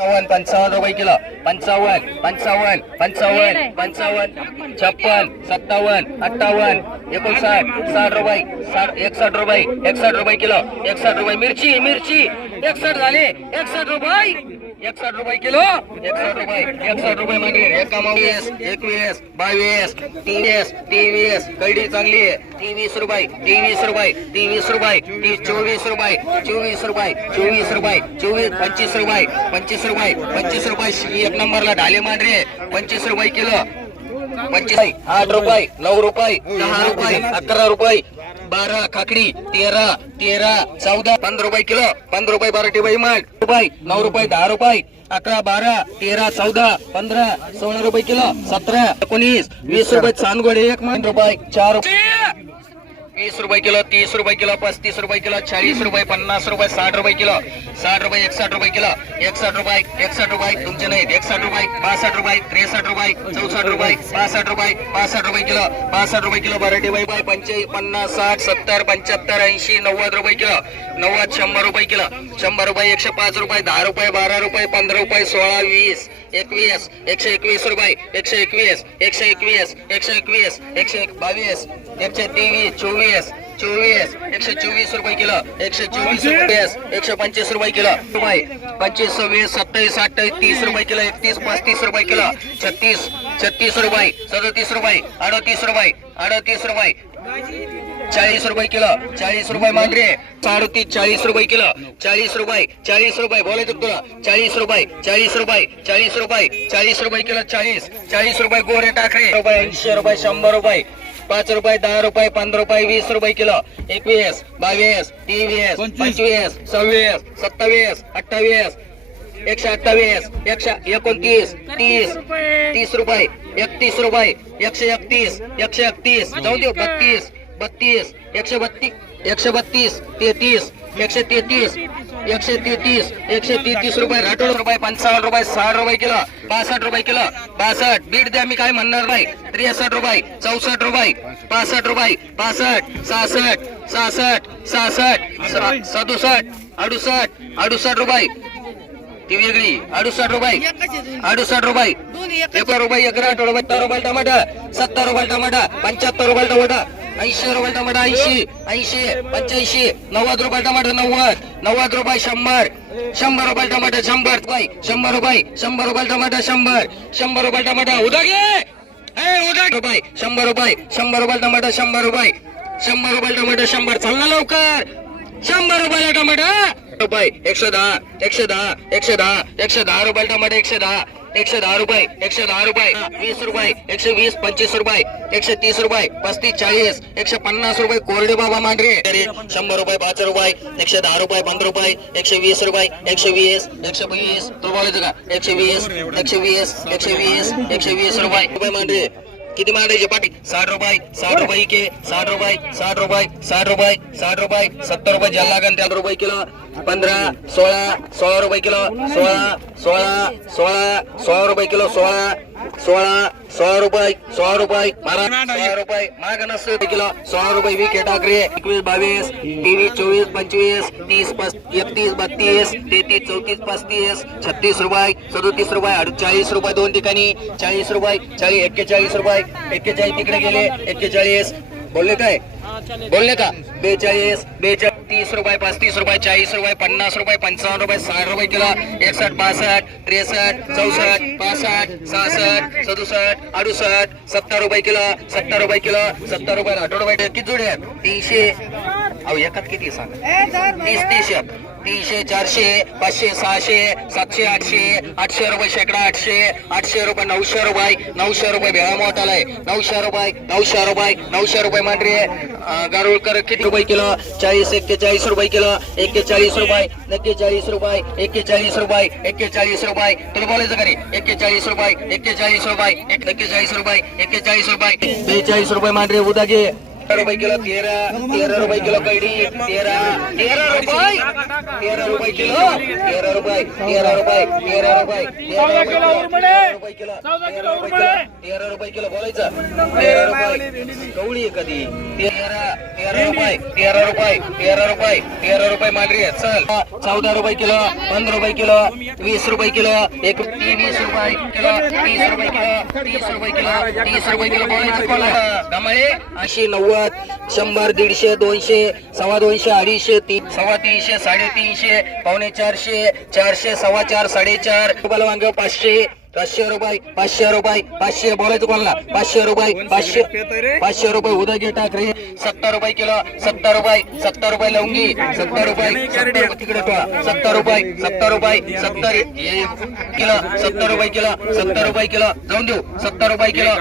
पंचावन्न पंचावन्न रुपये किलो पंचावन्न पंचावन्न पंचावन्न पंचावन्न छप्पन सत्तावन्न अठ्ठावन्न एकोणसाठ साठ रुपये साठ एकसठ रुपये एकसठ रुपये किलो एकसठ रुपये मिरची मिरची एकसठ झाले एकसठ रुपये एकसठ रुपये किलो एकसठ रुपये एकसठ रुपये मागे एकावीस एकवीस बावीस तेवीस तेवीस कैडी चांगली आहे तेवीस रुपये तेवीस रुपये तेवीस रुपये तीस चोवीस रुपये चोवीस रुपये चोवीस रुपये चोवीस पंचवीस रुपये पंचवीस रुपये पंचवीस रुपये एक नंबरला ढाले मांडरे पंचवीस रुपये किलो पंचवीस आठ रुपये नऊ रुपये दहा रुपये अकरा रुपये बारा खाकडी तेरा तेरा चौदा पंधरा रुपये किलो पंधरा रुपये बारा टिबाई माठ रुपये नऊ रुपये दहा रुपये अकरा बारा तेरा चौदा पंधरा सोळा रुपये किलो सतरा एकोणीस वीस रुपये चांदगोडे एक मान रुपये चार रुपये. वीस रुपये किलो तीस रुपये किलो पस्तीस रुपये किलो चाळीस रुपये पन्नास रुपये साठ रुपये किलो साठ रुपये एकसाठ रुपये किलो एकसाठ रुपये एकसाठ रुपये तुमचे नाहीत एकसाठ रुपये बासष्ट रुपये त्रेसष्ट रुपये चौसष्ट रुपये पासष्ट रुपये पासष्ट रुपये किलो पासष्ट रुपये किलो मराठी बाई बाय पंचे पन्नास साठ सत्तर पंच्याहत्तर ऐंशी नव्वद रुपये किलो नव्वद शंभर रुपये किलो शंभर रुपये एकशे पाच रुपये दहा रुपये बारा रुपये पंधरा रुपये सोळा वीस एकवीस एकशे एकवीस रुपये एकशे एकवीस एकशे एकवीस एकशे एकवीस एकशे एक- बावीस एकशे तेवीस चोवीस चोवीस एकशे चोवीस रुपये किलो एकशे चोवीस रुपये एकशे पंचवीस रुपये किलो. रुपये पंचवीस सव्वीस सत्तावीस अठ्ठावीस तीस रुपये किलो एकतीस पस्तीस रुपये किलो छत्तीस छत्तीस रुपये सदतीस रुपये अडतीस रुपये अडतीस रुपये चाळीस रुपये किलो चाळीस रुपये मांजरे साडतीस चाळीस रुपये किलो चाळीस रुपये चाळीस रुपये बोलायचं तुला? चाळीस रुपये चाळीस रुपये चाळीस रुपये चाळीस रुपये किलो चाळीस चाळीस रुपये गोरे टाकरे रुपये ऐंशी रुपये शंभर रुपये पाच रुपये दहा रुपये पंधरा रुपये वीस रुपये किलो. एकवीस बावीस तेवीस पंचवीस. सव्वीस सत्तावीस अठ्ठावीस एकशे अठ्ठावीस एकशे एकोणतीस तीस तीस रुपये. एकतीस रुपये एकशे एकतीस एकशे एकतीस जाऊ दे बत्तीस बत्तीस एकशे बत्तीस एकशे बत्तीस तेहतीस एकशे तेहतीस एकशे तेहतीस एकशे तेहतीस रुपये राठोड रुपये पंचावन्न रुपये साठ रुपये किलो पासष्ट रुपये किलो बासष्ट. बीड द्या मी काय म्हणणार नाही. त्रेसष्ट रुपये चौसष्ट रुपये पासष्ट रुपये पासष्ट सहासष्ट सहासष्ट सहासष्ट सदुसष्ट अडुसष्ट अडुसष्ट रुपये. ती वेगळी. अडुसष्ट रुपये अडुसष्ट रुपये. एक रुपये एक रुपये टमाटा सत्तर रुपये टमाटा पंच्याहत्तर रुपये टमाटा ऐंशी रुपये टमाटा ऐंशी ऐंशी पंच्याऐंशी नव्वद रुपये टमाटा नव्वद नव्वद रुपये शंभर शंभर रुपये टमाटा शंभर रुपये शंभर रुपये शंभर रुपये टमाटा शंभर शंभर रुपये टमाटा उद्या घे ए, उद्या रुपये शंभर रुपये शंभर रुपये टमाटा शंभर रुपये शंभर रुपये टमाटा शंभर चाल ना लवकर! शंभर रुपयाला टमाटा रुपये एकशे दहा एकशे दहा एकशे दहा एकशे दहा रुपये टमाटा एकशे दहा एकशे दहा रुपये एकशे दहा रुपये वीस रुपये एकशे वीस पंचवीस रुपये एकशे तीस रुपये पस्तीस चाळीस एकशे पन्नास रुपये कोरडे बाबा मांडरे. शंभर रुपये पाच रुपये एकशे दहा रुपये पंधरा रुपये एकशे वीस रुपये एकशे वीस एकशे वीस. तो बोलायचं का? एकशे वीस एकशे वीस एकशे वीस एकशे वीस रुपये. रुपये मांडरे. किती मांडायचे पाठी साठ रुपये साठ रुपये के साठ रुपये साठ रुपये साठ रुपये साठ रुपये सत्तर रुपये ज्याला लागेल त्या रुपये किलो. पंधरा सोळा सोळा रुपये किलो सोळा सोळा सोळा सोळा रुपये किलो सोळा सोळा सोळा रुपये सोळा रुपये बारा सोळा रुपये माग नसतो किलो सोळा रुपये विके ठाकरे एकवीस बावीस तेवीस चोवीस पंचवीस तीस पस एकतीस बत्तीस तेहतीस चौतीस पस्तीस छत्तीस रुपये सदोतीस रुपये अडचाळीस रुपये दोन ठिकाणी चाळीस रुपये चाळीस एक्केचाळीस रुपये एक्केचाळीस तिकडे गेले एक्केचाळीस. बोलले काय? बोलले का? बेचाळीस बेचाळीस तीस रुपये पस्तीस रुपये चाळीस रुपये पन्नास रुपये पंचावन्न रुपये साठ रुपये किलो एकसष्ट बासष्ट त्रेसष्ट चौसष्ट पासष्ट सहासष्ट सदुसष्ट अडुसष्ट सत्तर रुपये किलो सत्तर रुपये किलो सत्तर रुपये आठ रुपये किती जोडे आहेत? तीनशे. अहो एकात किती सांगा? तीस तीस एक तीनशे चारशे, पाचशे, सहाशे, सातशे, आठशे आठशे रुपये शेकडा, आठशे आठशे रुपये, नऊशे रुपये नऊशे रुपये भेळा मोठाला आहे. नऊशे रुपये नऊशे रुपये नऊशे रुपये मांडरी गारुळकर किती रुपये किलो? चाळीस, एक्केचाळीस रुपये किलो. एक्केचाळीस रुपये एक्केचाळीस रुपये एक्केचाळीस रुपये एक्केचाळीस रुपये. तुला बोलायचं का रे? एक्केचाळीस रुपये एक्केचाळीस रुपये, एक- एक्केचाळीस रुपये एक्केचाळीस रुपये. बेचाळीस रुपये मांडरे उद्या घे. रुपये किलो तेरा तेरा रुपये किलो कैडी तेरा तेरा रुपये तेरा रुपये किलो तेरा रुपये तेरा रुपये तेरा रुपये तेरा रुपये किलो तेरा रुपये किलो तेरा रुपये किलो बोलायचं. तेरा रुपये कवळी आहे कधी तेरा तेरा रुपये तेरा रुपये तेरा रुपये तेरा रुपये मांडरी आहे. चल चौदा रुपये किलो पंधरा रुपये किलो वीस रुपये किलो एक वीस रुपये किलो तीस रुपये किलो तीस रुपये किलो तीस रुपये किलो बोलायचं कोणाला? कमाळे ऐंशी नव्वद शंभर दीडशे दोनशे सव्वा दोनशे अडीचशे तीन सव्वा तीनशे साडेतीनशे पावणे चारशे चारशे सव्वा चार साडेचार वांग पाचशे पाचशे रुपये पाचशे रुपये पाचशे बोलायचं कोणाला पाचशे रुपये पाचशे पाचशे रुपये उदय टाकरे सत्तर रुपये किलो सत्तर रुपये सत्तर रुपये लवंगी सत्तर रुपये तिकडे टोळा सत्तर रुपये सत्तर रुपये सत्तर हे किलो सत्तर रुपये किलो सत्तर रुपये किलो जाऊन देऊ सत्तर रुपये किलो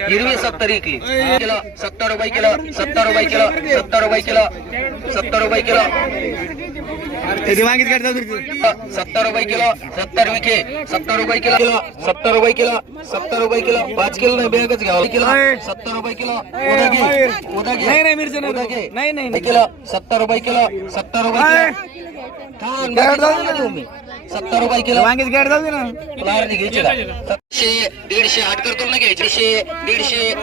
हिरवी सत्तर इकली किलो सत्तर रुपये किलो सत्तर रुपये किलो सत्तर रुपये किलो सत्तर रुपये किलो सत्तर रुपये किलो सत्तर विखे सत्तर रुपये किलो किलो सत्तर रुपये किलो सत्तर रुपये किलो. पाच किलो नाही बॅगच घ्यावं. किलो सत्तर रुपये किलो. उद्या घे. उद्या घे. नाही, नाही, मिरची. उद्या घे. नाही, नाही. किलो सत्तर रुपये किलो सत्तर रुपये किलो. मी. सत्तर रुपये किलो. वांगीच गाडी जाऊ दे ना. तुला अर्धी घ्यायची का? सातशे दीडशे आठ करतो ना घ्यायची. दीडशे दीडशे.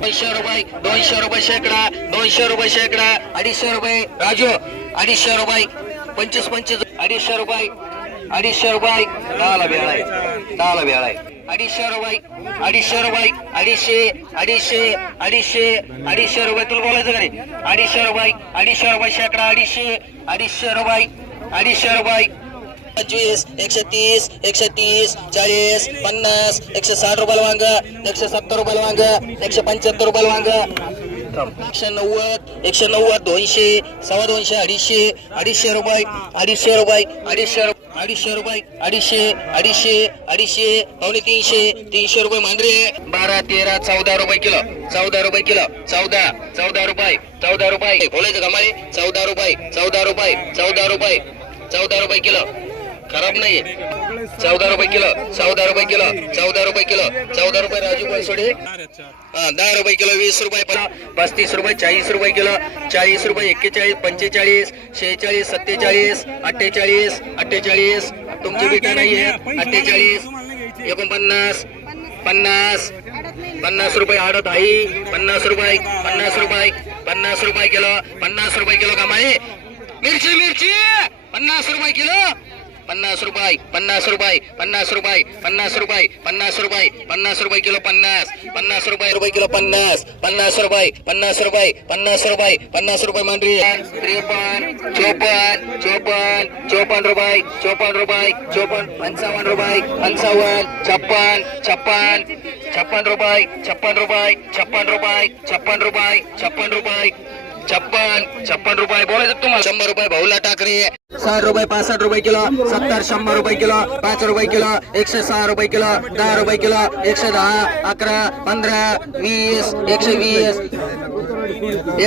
दोनशे रुपये दोनशे रुपये शेकडा दोनशे रुपये शेकडा. अडीचशे रुपये. राजू अडीचशे रुपये. पंचवीस पंचवीस अडीचशे रुपये. अडीचशे रुपये दहाला वेळ आहे दहाला वेळ आहे अडीचशे रुपये अडीचशे रुपये अडीचशे अडीचशे अडीचशे अडीचशे रुपये तुला बोलायचं का नाही अडीचशे रुपये अडीचशे रुपये शेकडा अडीचशे अडीचशे रुपये अडीचशे रुपये पंचवीस एकशे तीस एकशे तीस चाळीस पन्नास एकशे साठ रुपयाला वांग एकशे सत्तर रुपयाला वांग एकशे पंच्याहत्तर रुपयाला वांग एकशे नव्वद एकशे नव्वद दोनशे सव्वा दोनशे अडीचशे अडीचशे रुपये अडीचशे रुपये अडीचशे अडीचशे रुपये अडीचशे अडीचशे अडीचशे पावणे तीनशे तीनशे रुपये मांजरे बारा तेरा चौदा रुपये किलो चौदा रुपये किलो चौदा चौदा रुपये चौदा रुपये. बोलायचं का मारे चौदा रुपये चौदा रुपये चौदा रुपये चौदा रुपये किलो. खराब नाहीये. चौदा रुपये किलो चौदा रुपये किलो चौदा रुपये किलो चौदा रुपये राजू बनसोडे. दहा रुपये किलो वीस रुपये पस्तीस रुपये चाळीस रुपये किलो चाळीस रुपये एक्केचाळीस पंचेचाळीस शेहेचाळीस सत्तेचाळीस अठ्ठेचाळीस अठ्ठेचाळीस. तुमची बेटा नाहीये. अठ्ठेचाळीस एकोणपन्नास पन्नास. पन्नास रुपये आडत आहे पन्नास रुपये पन्नास रुपये पन्नास रुपये किलो पन्नास रुपये किलो कमाई. मिरची मिरची पन्नास रुपये किलो. पन्नास रुपये पन्नास रुपये पन्नास रुपये पन्नास रुपये पन्नास रुपये पन्नास रुपये किलो पन्नास पन्नास रुपये रुपये किलो पन्नास पन्नास रुपये पन्नास रुपये पन्नास रुपये पन्नास रुपये मांडरी त्रेपन्न चोपन्न चोपन्न चोपन्न रुपये चोपन्न रुपये चोपन्न पंचावन्न रुपये पंचावन्न छप्पन छप्पन छप्पन रुपये छप्पन रुपये छप्पन रुपये छप्पन रुपये छप्पन रुपये छप्पन छप्पन रुपये. बोलायचं तुम्हाला? शंभर रुपये भाऊला टाकरे साठ रुपये पासष्ट रुपये किलो सत्तर शंभर रुपये किलो पाच रुपये किलो एकशे सहा रुपये किलो दहा रुपये किलो एकशे दहा अकरा पंधरा वीस एकशे वीस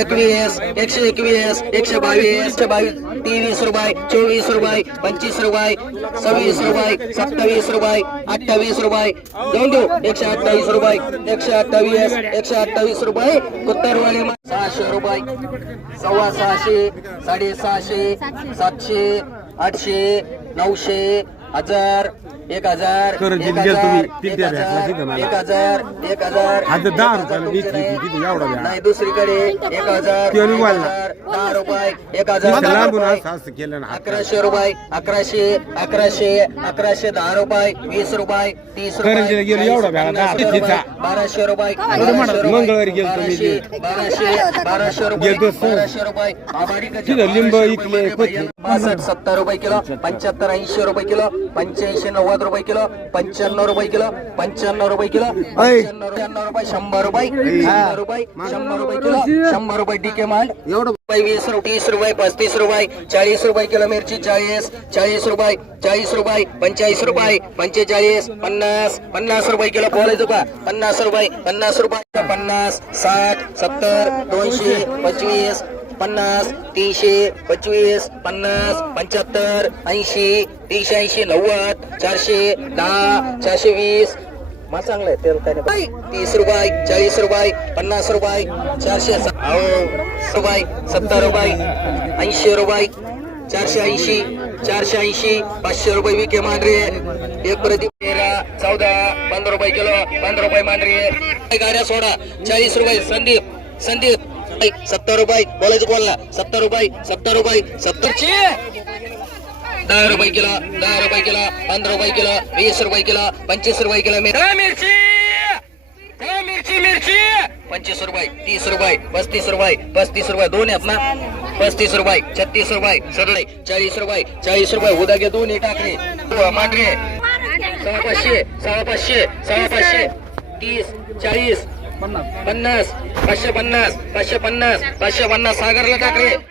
एकवीस एकशे एकवीस एकशे बावीस एकशे बावीस तेवीस रुपये चोवीस रुपये पंचवीस रुपये सव्वीस रुपये सत्तावीस रुपये अठ्ठावीस रुपये. दोन देऊ एकशे अठ्ठावीस रुपये एकशे अठ्ठावीस एकशे अठ्ठावीस रुपये. कुत्तरवाले सहाशे रुपये. सव्वा सहाशे साडेसहाशे सातशे. आठशे नऊशे हजार एक हजार एक दिली गेलं तुम्ही. हजार एक भेटला हजार तिथे मला. एक हजार एक हजार. दहा रुपयाला एवढा नाही दुसरीकडे एक हजार दहा रुपये एक अकराशे रुपये अकराशे अकराशे अकराशे दहा रुपये वीस रुपये तीस रुपये एवढा बाराशे. रुपये, बाराशे बाराशे रुपये, मंगळवारी गेलतो मी बाराशे रुपये लिंब इकले. पासष्ट सत्तर रुपये किलो पंच्याहत्तर ऐंशी रुपये किलो पंच्याऐंशी नव्वद रुपये किलो पंच्याण्णव रुपये किलो पंच्याण्णव रुपये किलो पंच्याण्णव रुपये शंभर रुपये रुपये शंभर रुपये किलो शंभर रुपये डीके मांड एवढं वीस तीस रुपये पस्तीस रुपये चाळीस रुपये किलो मिरची चाळीस चाळीस रुपये चाळीस रुपये पंचेचाळीस रुपये पंचेचाळीस पन्नास पन्नास रुपये किलो बोलायचं का पन्नास रुपये पन्नास रुपये पन्नास साठ सत्तर दोनशे पंचवीस पन्नास तीनशे पंचवीस पन्नास पंच्याहत्तर ऐंशी तीनशे ऐंशी नव्वद चारशे दहा चारशे वीस. मा चांगलं आहे तेल काय नाही. तीस रुपये चाळीस रुपये पन्नास रुपये चारशे अहो रुपये सत्तर रुपये ऐंशी रुपये चारशे ऐंशी चारशे ऐंशी पाचशे रुपये विके मांडरे. एक प्रति तेरा चौदा पंधरा रुपये किलो पंधरा रुपये मांडरे. गाड्या सोडा चाळीस रुपये संदीप संदीप. सत्तर रुपये. बोलायचं कोणला? सत्तर रुपये सत्तर रुपये सत्तरचे दहा रुपये किलो दहा रुपये किलो पंधरा रुपये किलो वीस रुपये किलो पंचवीस रुपये किलो मिरची! मिरची मिरची! पंचवीस रुपये तीस रुपये पस्तीस रुपये पस्तीस रुपये दोन आहेत ना? पस्तीस रुपये छत्तीस रुपये सरळे चाळीस रुपये चाळीस रुपये उद्या घे दोन्ही टाकले मांडरे. सहा पाचशे सहा पाचशे सहा पाचशे तीस चाळीस पन्नास. पाचशे पन्नास. पाचशे पन्नास. पाचशे पन्नास. सागरला टाकले.